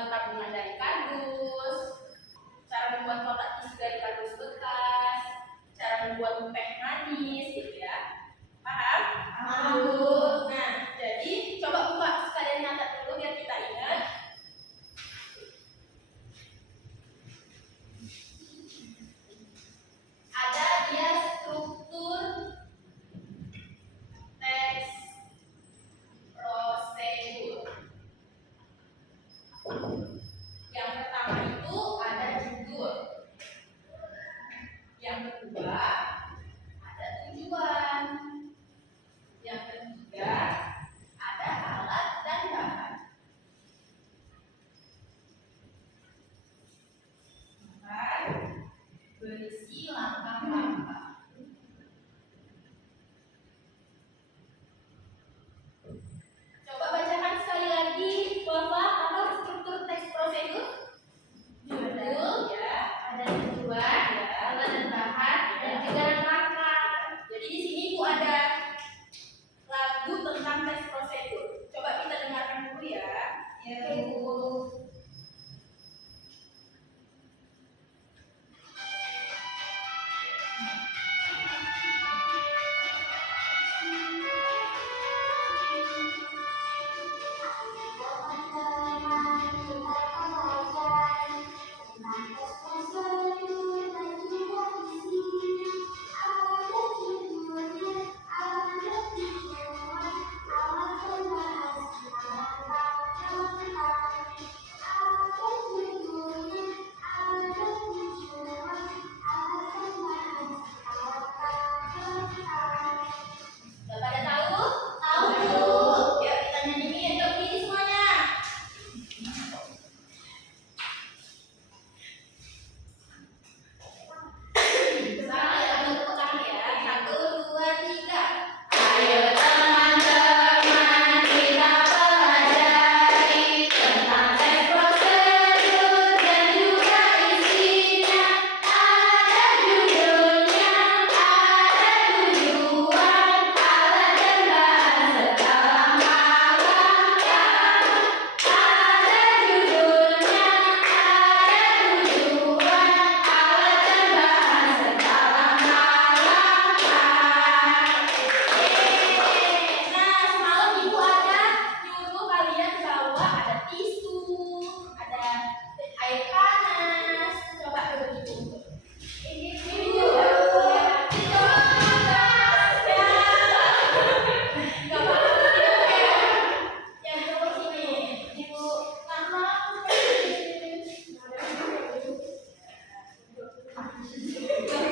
membuat tabungan dari kardus, cara membuat kotak tisu dari kardus bekas, cara membuat teh manis gitu ya. Paham? Paham, Bu. Nah, jadi coba buka sekalian nyata dulu biar kita ingat. Ada dia struktur teks prosedur. Yang pertama itu ada judul. Yang kedua ada tujuan. Yang ketiga ada alat dan bahan. Empat, berisi langkah-langkah. Coba bacakan sekali lagi bahwa apa struktur teks prosedur? Judul, ya, ada tujuan, ya, alat dan bahan, dan juga rangka. Jadi di sini Bu ada lagu tentang teks prosedur. Coba kita dengarkan dulu ya. Ya, Bu. Sudah pada tahu? Tahu, Bu. Yuk kita nyanyiin, yuk pilih semuanya. Sama ya, tepuk tangan ya. 1, 2, 3. Ayo teman-teman kita pelajari tentang teks prosedur dan juga isinya. Ada judulnya, ada tujuan, alat dan bahan serta langkah-langkah. Ada judulnya, ada tujuan, alat dan bahan serta langkah-langkah. Nah, semalam Ibu ada nyuruh kalian bawa ada tisu, ada air panas. Coba coba Ibu. Ini Ibu. Ya. Coba panas ya. Enggak apa-apa ya. Yang coba sini. Ibu.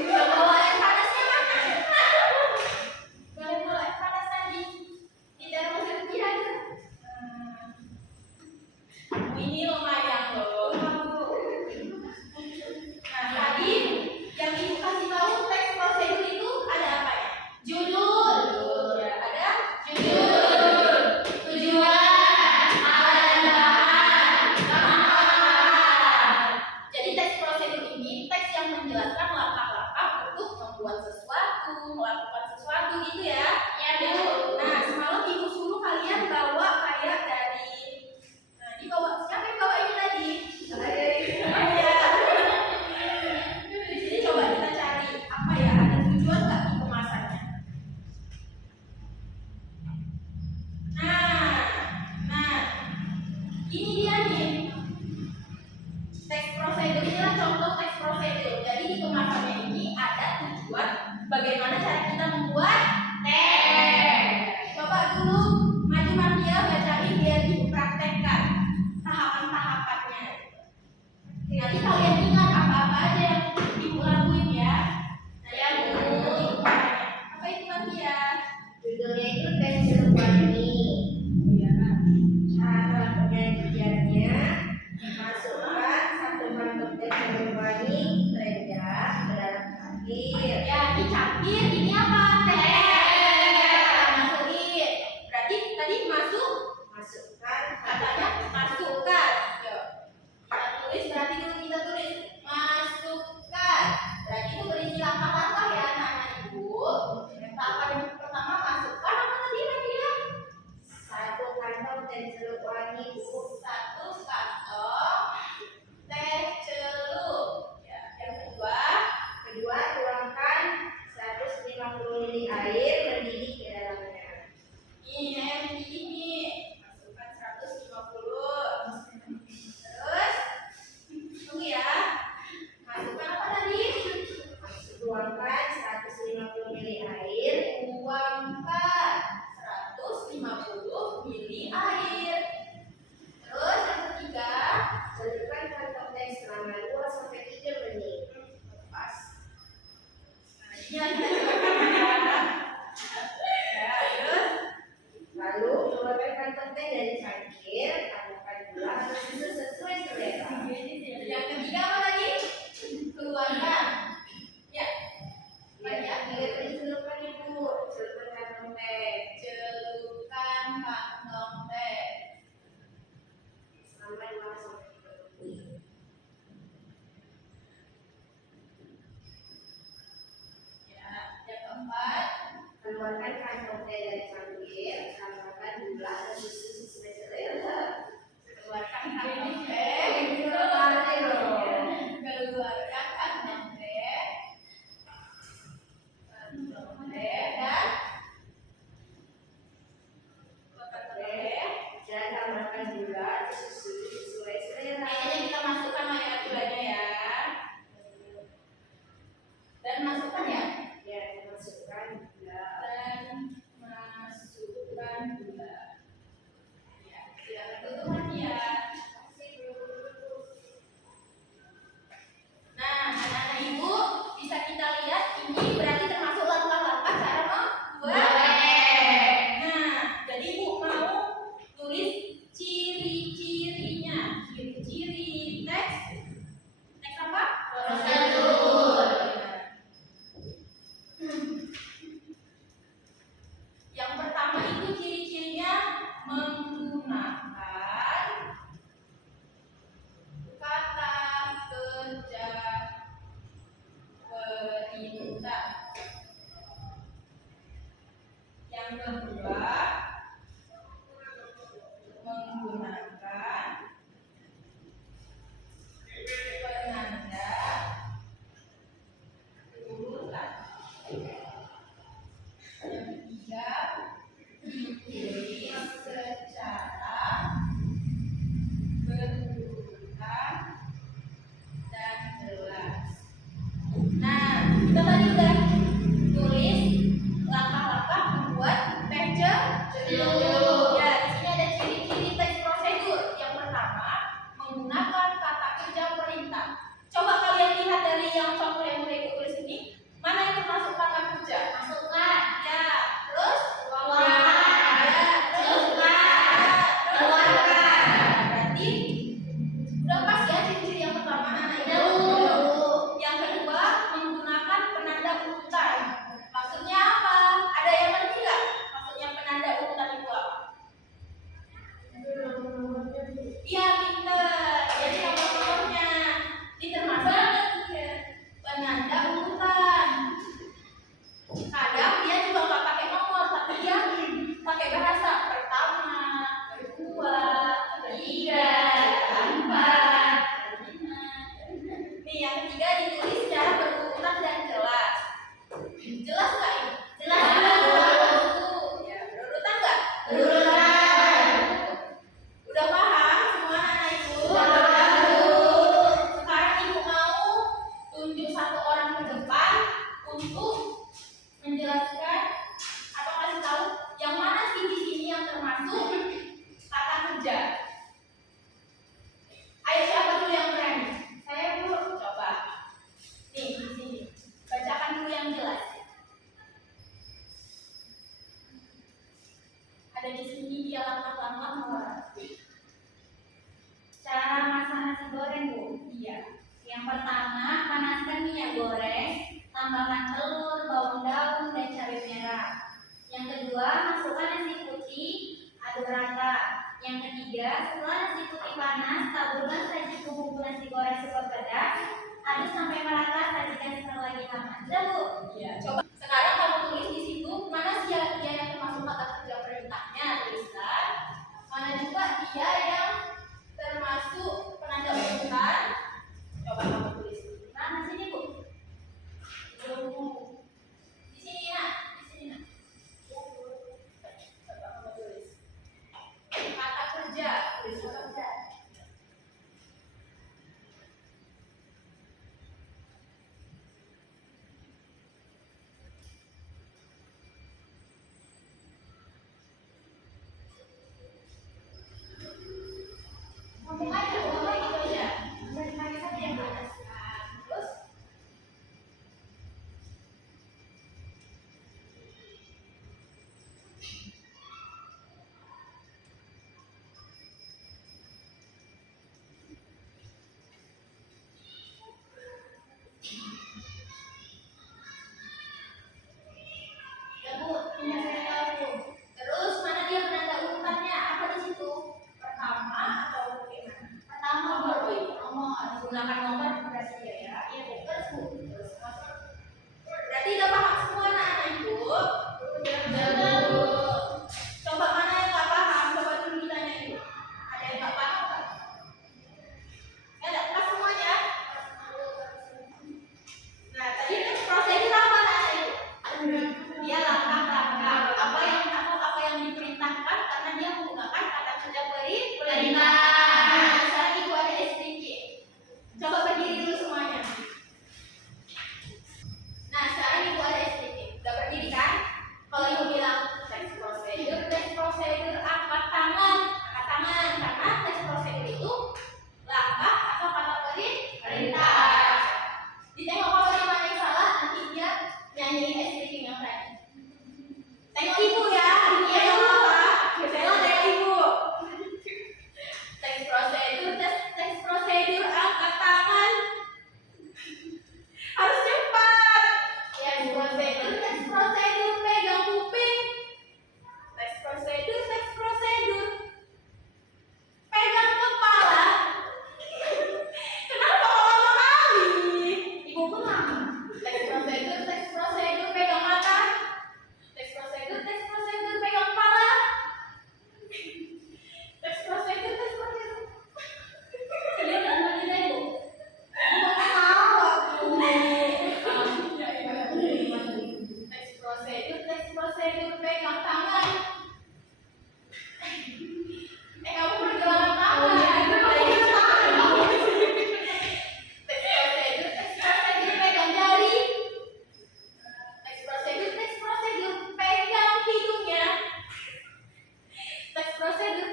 Nah, bawa air panasnya mana? Boleh bawa air panas tadi di dalam mesin cuci aja. Ini lumayan loh. Nah, tadi yang Ibu kasih tahu teks prosedur itu ada apa ya? Judul. Ya, ada judul. Tujuan, alat dan bahan, langkah-langkah. Jadi teks prosedur ini teks yang menjelaskan langkah-langkah untuk membuat sesuatu, melakukan sesuatu gitu ya. Ya, Bu. Nah, semalam Ibu suruh kalian bawa kayak dari ini bawa siapa yang bawa ini tadi? Saya. Jadi coba kita cari apa ya? Ada tujuan nggak di kemasannya? Nah, ini dia nih. Teks prosedur inilah contoh teks prosedur. Jadi di kemasannya ini ada tujuan bagaimana cara kita membuat teks. Coba dulu maju Mafia bacain biar dipraktekkan tahapan-tahapannya. Nanti kalian ingat apa-apa aja yang Ibu lakuin ya. Nah, ya Bu. Apa itu Mafia? Judulnya itu teks Cilewangi. Iya. Cara penyajiannya masukkan satu mangkok teks Cilewangi rendah ke dalam cangkir. Ya, di cangkir ini apa? Teh. Masukin. Berarti tadi Masukkan katanya masukkan. Yuk. Kita tulis berarti dulu kita tulis masukkan. Berarti itu berisi langkah-langkah ya anak-anak Ibu. Tahapan yang pertama masukkan apa tadi Mafia? satu kantong teks Cilewangi, Bu. Satu kantong mantap teh dari cangkir, tambahkan gula atau susu sesuai selera. Yang ketiga apa tadi? Keluarkan. Ya. Yang ketiga tadi celupkan ibu, celupkan kantong teh. Celupkan kantong teh. Selama 5 sampai 3 menit. Ya. Yang keempat. Keluarkan kantong teh dari cangkir, tambahkan gula atau susu sesuai selera. Keluarkan kantong teh. Keluarkan Keluarkan kantong teh. Kantong teh dan kantong teh. dan tambahkan gula atau susu sesuai selera. Ini kita masukkan mayat gulanya ya. Dan masukkan ya. Ya, masukkan gula. Dan masukkan gula. Ya, silakan tutup lagi ya. Nah, anak-anak ibu bisa kita lihat ini berarti termasuk langkah-langkah cara membuat. Nah, jadi ibu mau tulis ciri-cirinya, ciri-ciri teks. Teks apa? Prosedur. Yang pertama itu ciri-cirinya menggunakan kata kerja perintah. Yang kedua, menggunakan penanda urutan. Yang ketiga, ditulis secara berurutan dan jelas. Nah, kita tadi udah tulis langkah-langkah membuat teks judul. Ya, di sini ada ciri-ciri teks prosedur. Yang pertama, menggunakan kata kerja perintah. Coba kalian lihat dari yang contoh yang udah ibu tulis ini, mana yang termasuk kata kerja? Masukkan. Ya, terus keluarkan. Ya, terus keluarkan. Berarti udah pas ya ciri-ciri yang pertama anak ibu. Yang kedua, menggunakan penanda urutan. Maksudnya apa? Ada yang ngerti nggak? Maksudnya penanda urutan itu apa? Iya, pinter. Jadi nomor-nomornya ini termasuk penanda urutan. Kadang dia juga nggak pakai nomor, tapi dia pakai bahasa pertama, kedua, ketiga, keempat, kelima. Nih yang ketiga ditulis secara berurutan dan jelas. Jelas nggak ini? Jelas. Ya, berurutan nggak? Berurutan. Udah paham semua anak ibu? Sekarang ibu mau tunjuk satu orang ke depan untuk menjelaskan atau kasih tahu yang mana sih di sini yang termasuk kata kerja. Ayo siapa dulu yang berani? Saya dulu. Coba. Nih di sini. Bacakan dulu yang jelas. Ada di sini dia langkah-langkah membuat. Cara masak nasi goreng, Bu. Iya. Yang pertama, panaskan minyak goreng, tambahkan telur, bawang daun, dan cabai merah. Yang kedua, masukkan nasi putih, aduk rata. Yang ketiga, setelah nasi putih panas, taburkan saji ke bumbu nasi goreng seperpedas, aduk sampai merata, sajikan sekali lagi hangat. Sudah, Bu? Iya. Coba sekarang kamu tulis di situ mana sih dia yang termasuk kata kerja perintahnya, tuliskan. Mana juga dia yang termasuk penanda urutan. Coba kamu tulis. Mana sini, Bu? Di sini nak, di sini nak. Coba kamu tulis. Kata kerja, tulis kata kerja. menggunakan nomor berarti ya. Iya, betul. Berarti udah paham semua anak-anak Ibu? Udah. Coba mana yang nggak paham? Coba dulu ditanya Ibu. Ada yang nggak paham nggak? Ada pas semuanya? Nah, tadi kan prosedur apa anak-anak Ibu? Dia langkah-langkah apa yang diperintahkan karena dia menggunakan kata kerja perintah. Sekarang Ibu ada STJ. Coba berdiri dulu semuanya. Nah, sekarang Ibu ada STJ. Udah berdiri kan? Kalau Ibu bilang teks prosedur angkat tangan. Karena teks prosedur itu langkah atau kata perintah. Ditengok kalau yang mana yang salah, nanti dia nyanyi STJ yang tadi. Tengok Ibu ya, dia yang apa? Saya tengok Ibu. Teks prosedur angkat tangan. Harus cepat. Teks prosedur pegang kuping. Teks prosedur pegang kepala. Kenapa kok lama kali? Ibu pun lama. Teks prosedur pegang mata. Teks prosedur pegang kepala. Teks prosedur. Kalian nggak ngerti deh, Bu? Ibu nggak tahu aku. Teks prosedur pegang tangan. Kamu pergelangan tangan. Teks prosedur pegang jari. Teks prosedur pegang hidungnya. Teks prosedur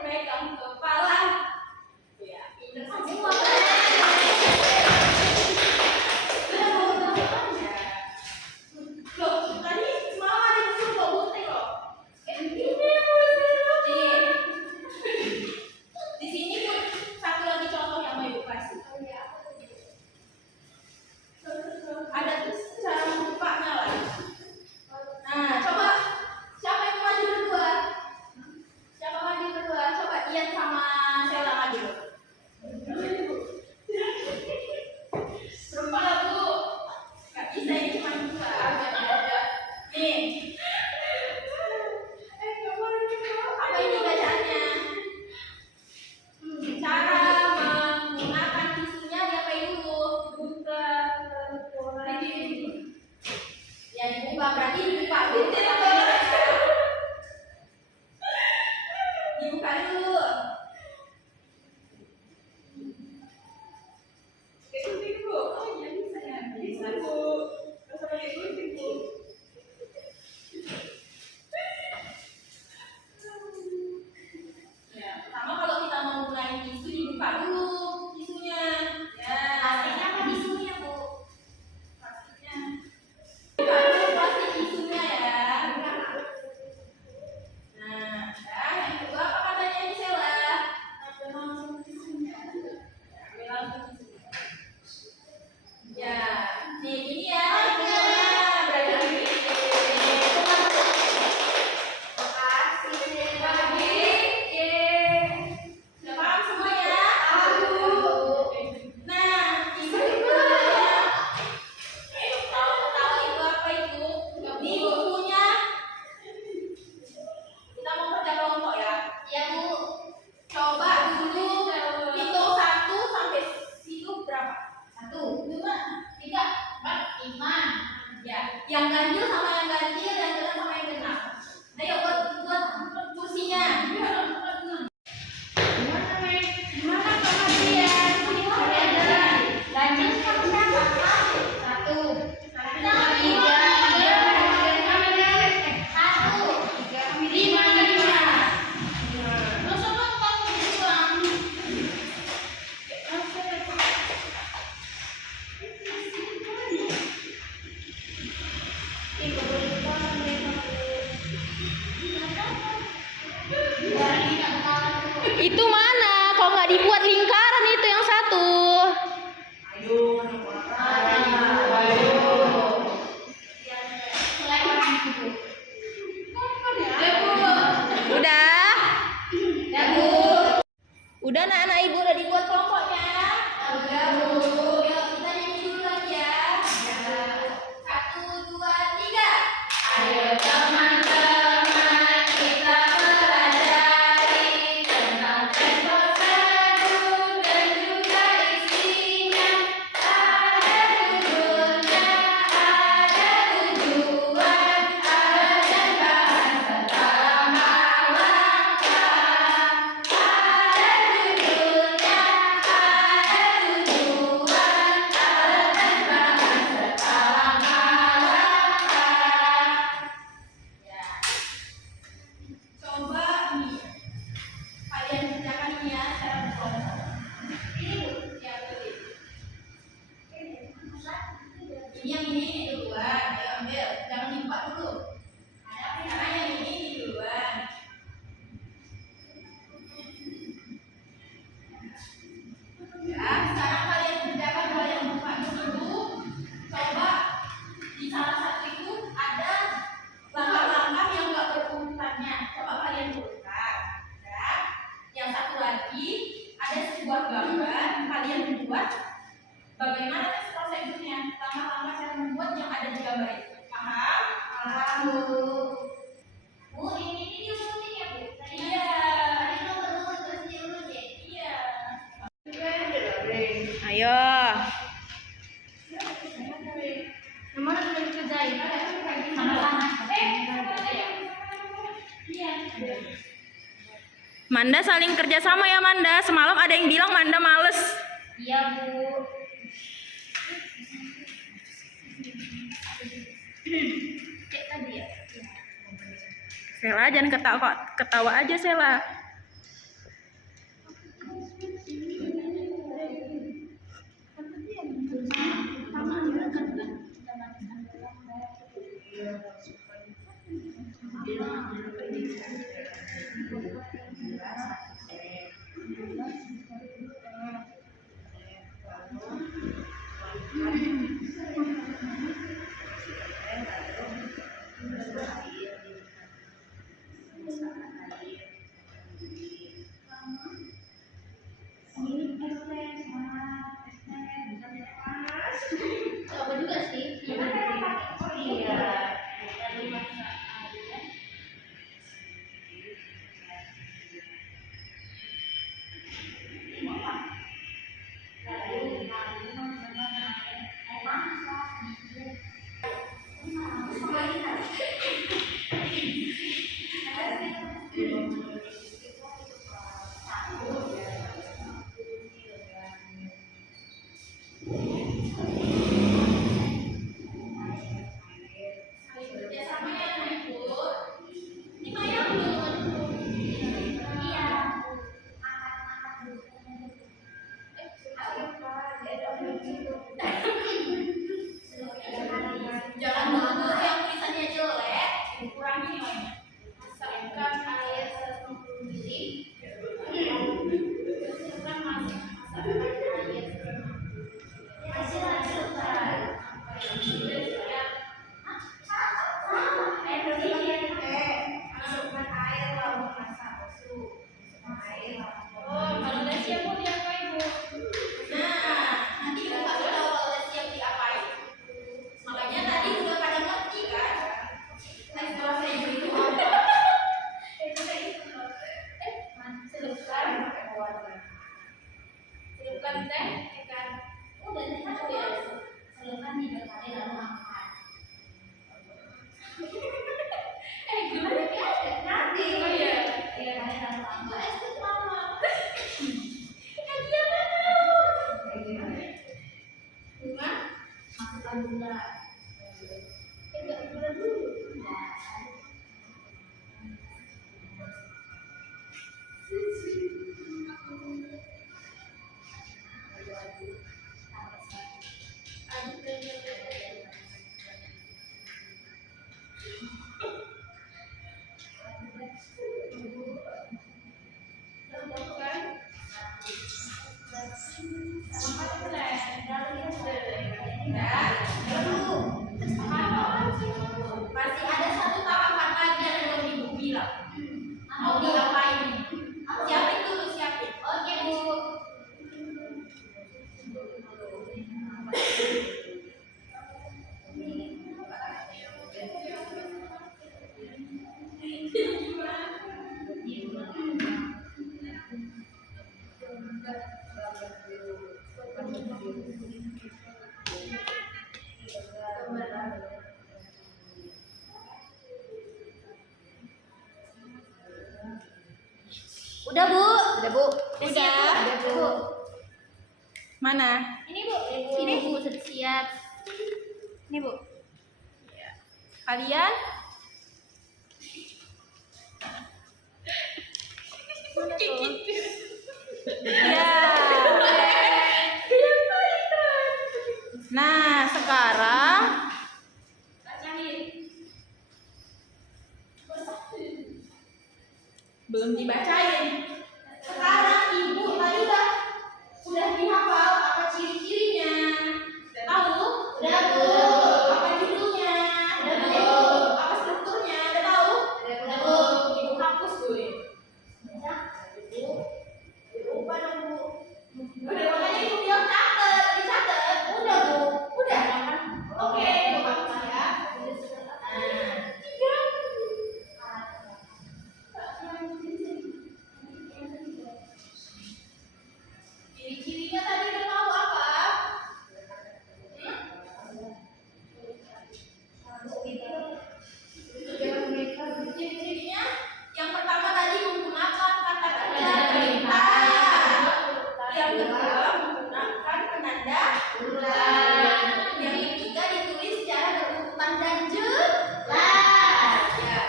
pegang kepala. Ya, pinter semua. Loh, tadi semalam ada disuruh bawa gunting loh. Di sini pun satu lagi contoh yang mau Ibu kasih. Ada cara membukanya lah. Nah, coba siapa yang maju berdua? Coba Ian sama Sela maju. Serempak lah, Bu. Nggak bisa, ini cuma dua. Nih. Apa ini bacaannya? Cara menggunakan tisunya diapain dulu? Ya dibuka, berarti dibuka dulu. Dibuka dulu. Gunting, Bu. Oh iya bisa ya. Bisa, Bu. Terus pakai gunting, Bu. Ya, pertama kalau kita mau mulai tisu dibuka dulu tisunya. Ya. Plastiknya apa tisunya, Bu? Plastiknya. Buka dulu plastik tisunya ya. Nah, yang kedua apa katanya ini Sela? Ambil langsung tisunya. Ambil langsung tisunya. Ya, nih ini ya. Berarti udah paham semua ya? Nah, ibu itu ya. Tahu itu apa itu? Di bukunya. Kita mau kerja kelompok ya. Ya, Bu. Coba dulu hitung 1 sampai situ berapa? 1, 2, 3, 4, 5. Ya, yang ganjil sama yang ganjil, yang genap sama yang genap. Ayo buat kursinya. Gimana pengertian? Ganjil sama siapa? 1, 5. Itu mana? Kok nggak dibuat lingkaran itu yang satu? Udah? Udah anak-anak Ibu udah dibuat kelompoknya? Yuk, kita nyanyi dulu lagi ya. 1, 2, 3. Ayo teman-teman kita pelajari tentang transportasi dan juga isinya. Ada judulnya, ada tujuan, ada bahan serta langkah. Ada judulnya, ada tujuan, ada bahan serta langkah. Ya. Coba nih, kalian kerjakan ini ya secara bersama. Ini Bu, ya betul. Ini yang ini duluan, ayo ambil, jangan dibuka dulu. Karena yang ini duluan. Ya, sekarang kalian kerjakan hal yang buka dulu. Coba di salah satu itu ada langkah-langkah yang enggak berurutannya. Coba kalian urutkan. Ya. Yang satu lagi ada sebuah gambar, kalian buat bagaimana prosedurnya, langkah-langkah cara membuat yang ada di gambar itu. Paham? Paham, Bu. Bu, ini diurutin ya, Bu? Iya. Tadi nomor terus diurutin. Iya. Ayo. Nomor udah dikerjain. Sama-sama. Iya. Manda saling kerja sama ya Manda. Semalam ada yang bilang Manda males. Iya, Bu. Cek tadi ya. Sela jangan ketawa ketawa aja Sela. Coba juga sih. Iya. Udah Bu. Udah Bu. Udah siap, Bu? Udah Bu. Mana? Ini Bu. Ini Bu sudah siap. Ini Bu. Kalian? Ya. Nah, sekarang belum dibacain. Sekarang ibu tadi udah dihafal apa ciri-cirinya? Udah tahu? Udah Bu. Apa judulnya? Udah Bu. Apa strukturnya? Udah tahu? Udah Bu. Ibu hapus gue. Lupa dong Bu. Udah makanya ibu bilang dicatat. Udah Bu. Udah. Oke, ibu hapus ya. Ciri-cirinya tadi udah tahu apa? Ciri-cirinya yang pertama tadi menggunakan kata kerja perintah. Yang kedua menggunakan penanda bulan. Yang ketiga ditulis secara berurutan dan jelas. Ya.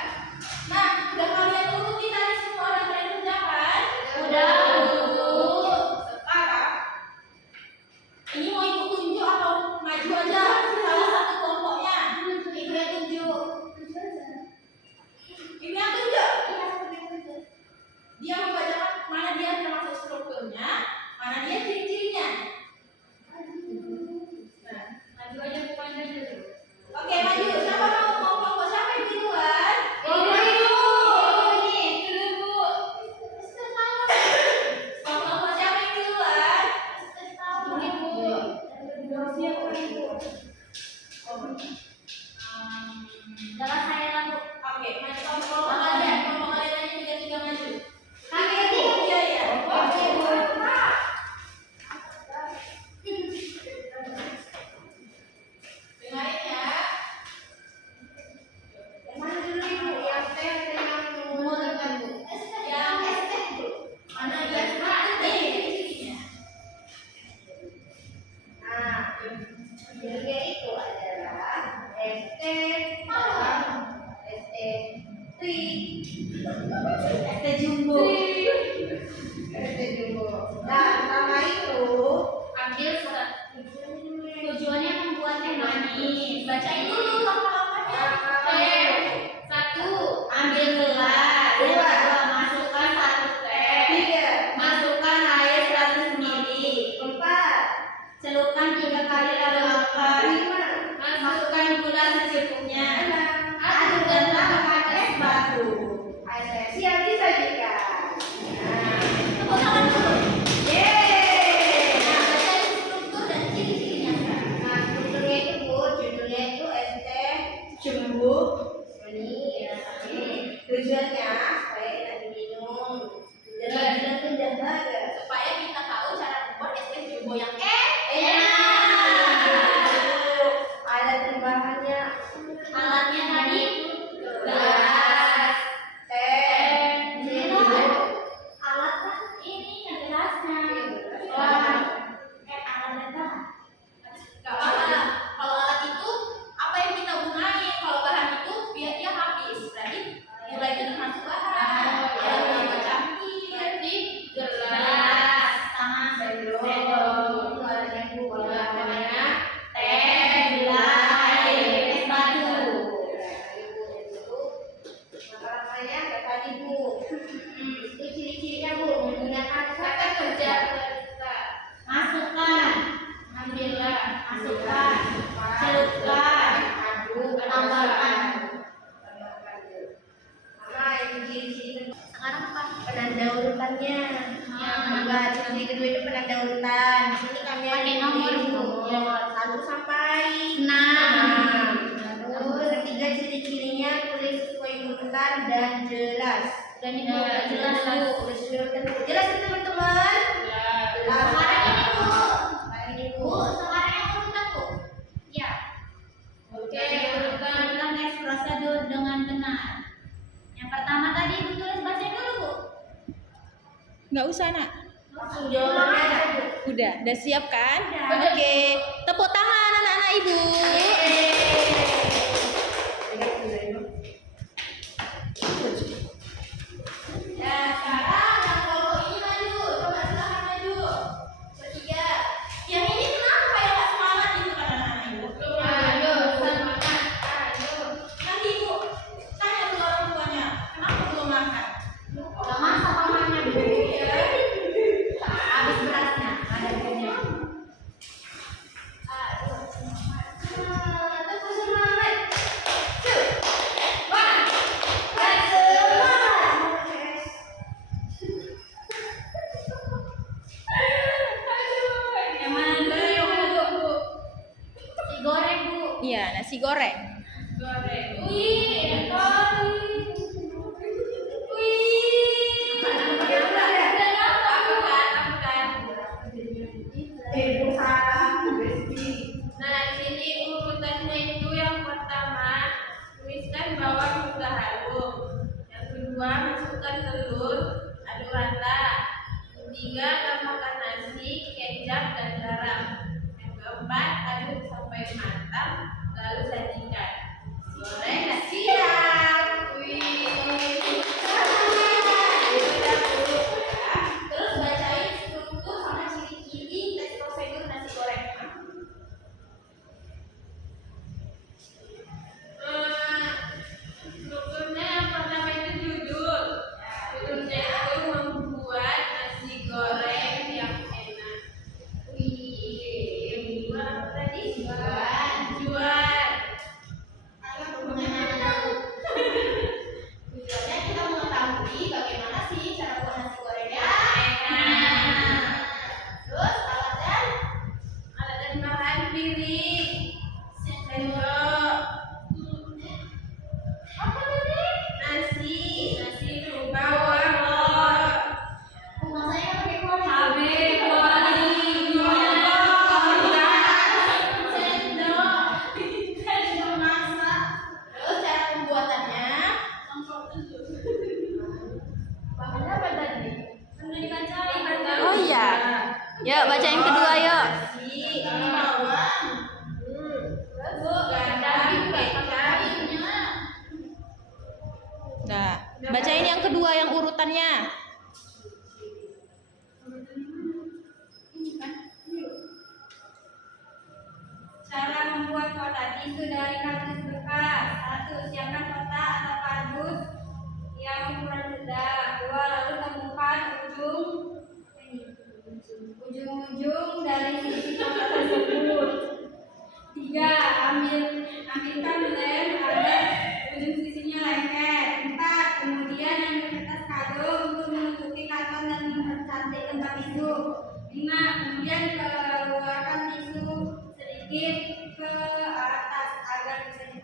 Nah, udah kalian urutin tadi semua udah kalian kerjakan? Udah Bu. Sekarang ini mau ibu tunjuk atau maju aja salah satu kelompoknya? Ibu yang tunjuk. Ibu yang tunjuk. Dia membacakan mana dia termasuk strukturnya, mana dia ciri-cirinya. Nah, maju aja bukan maju. Oke, maju. Siapa mau kelompok siapa yang duluan? Ibu. Ini Bu. Kelompok siapa yang duluan? Ibu. Jelas saya lah Bu. Oke, maju kelompok kalian. Kelompok kalian aja tiga-tiga maju. Kami ini. Iya, iya. Oke, Bu. Dengarin ya. Yang mana dulu Ibu? Yang T atau yang menurunkan Bu? Yang mana dia? Ini ciri-cirinya. Nah, judulnya itu adalah ST Tri. ST Jumbo. ST Jumbo. Nah, pertama itu Ambil tujuannya membuat teh manis. Bacain dulu langkah-langkahnya. Satu, ambil gelas. Yang Dua. kedua, masukkan satu teh. 3, Masukkan air 100 ml. 4, Celupkan 3 kali lalu angkat. 5, Masukkan gula secukupnya. 6. Aduk dan tambahkan es batu. Siap disajikan. Tepuk tangan dulu. Yeay. Nah, bacain struktur dan ciri-cirinya sekarang. Nah, strukturnya itu Bu, judulnya itu ST Jumbo. Ini ya, ini tujuannya supaya enak diminum. Dan itu jaga. Supaya kita tahu cara membuat es teh jumbo yang Alat tambahannya Alatnya tadi gelas, teh, minum. alat kan ini gelasnya. Gelas. Alatnya kan. Gak apa-apa. Kalau alat itu apa yang kita gunain? Kalau bahan itu biar dia habis. Berarti gula itu termasuk bahan. Kalau kita campur berarti gelas, tangan, Sendok. Warnanya Bu, warnanya Teh, gula, air, es batu. Langkah-langkahnya kayak tadi Bu. Itu ciri-cirinya Bu, menggunakan kata kerja kita. Masukkan, ambillah, masukkan, celupkan, Aduk, tambahkan. Sama itu ciri-ciri Sekarang apa? penanda urutannya. Yang kedua, ciri kedua itu penanda urutan. Di sini kami Pakai nomor, Bu. nomor 1 sampai 6. Terus ketiga ciri-cirinya tulis sesuai urutan dan jelas. Dan itu udah jelas Bu. Tulis sesuai urutan. Jelas itu teman-teman? Jelas. Sekarang ini Bu. Sekarang ini Bu. Bu, sekarang yang urutan Bu. Ya. Oke, Urutan next prosedur dengan benar. Yang pertama tadi Ibu tulis baca dulu Bu. Nggak usah nak. Langsung jawabannya aja, Bu. Udah siap kan? Udah. Oke, tepuk tangan anak-anak ibu. Ya, sekarang yang kelompok ini maju. Coba silakan maju. Bertiga. Yang ini kenapa kayak nggak semangat gitu kan anak-anak ibu? Ayo, semangat. Ayo. Nanti ibu tanya dulu orang tuanya, kenapa belum makan? Udah masak mamanya, Bu. Ya. Habis berasnya, ada punya. Ayo, semangat. Tetap semangat. 2, 1, semangat. Yang mana dulu, Bu? Si goreng, Bu. Iya, nasi goreng. Goreng. Wih, enak kali. Wih. Aku kan. Bu salah, Besti. Nah, di sini urutannya itu yang pertama tuliskan bawang hingga harum. Yang kedua masukkan telur, aduk rata. Ketiga tambahkan nasi, kecap dan garam. Yang keempat aduk sampai matang, lalu sajikan. Goreng siap. Wih. Udah, Bu. Terus bacain struktur sama ciri-ciri tes prosedur nasi goreng. Strukturnya yang pertama itu judul. Judulnya itu membuat nasi goreng yang enak. Wih, yang kedua apa tadi? Jual. Tujuannya kita mengetahui bagaimana sih cara buat nasi gorengnya enak. Terus alat dan bahan piring, sendok. Apa tadi? Nasi itu bawang. Masaknya pakai kuali. Cabai, kuali, sendok masak. Terus cara pembuatannya? Bahannya apa tadi? Udah dibacain. Oh iya. Yuk, bacain kedua yuk. Nasi, bawang. Terus garam, kecap. Nah, bacain yang kedua yang urutannya. Cara membuat kotak tisu dari kardus bekas. 1. Siapkan kotak atau kardus yang ukuran sedang. 2. Lalu temukan ujung-ujung dari sisi kotak tersebut. 3. Ambilkan lem agar ujung sisinya lengket. 4. Kemudian ambil kertas kado untuk menutupi karton dan mempercantik tempat tisu. 5. Kemudian keluarkan tisu sedikit ke atas agar bisa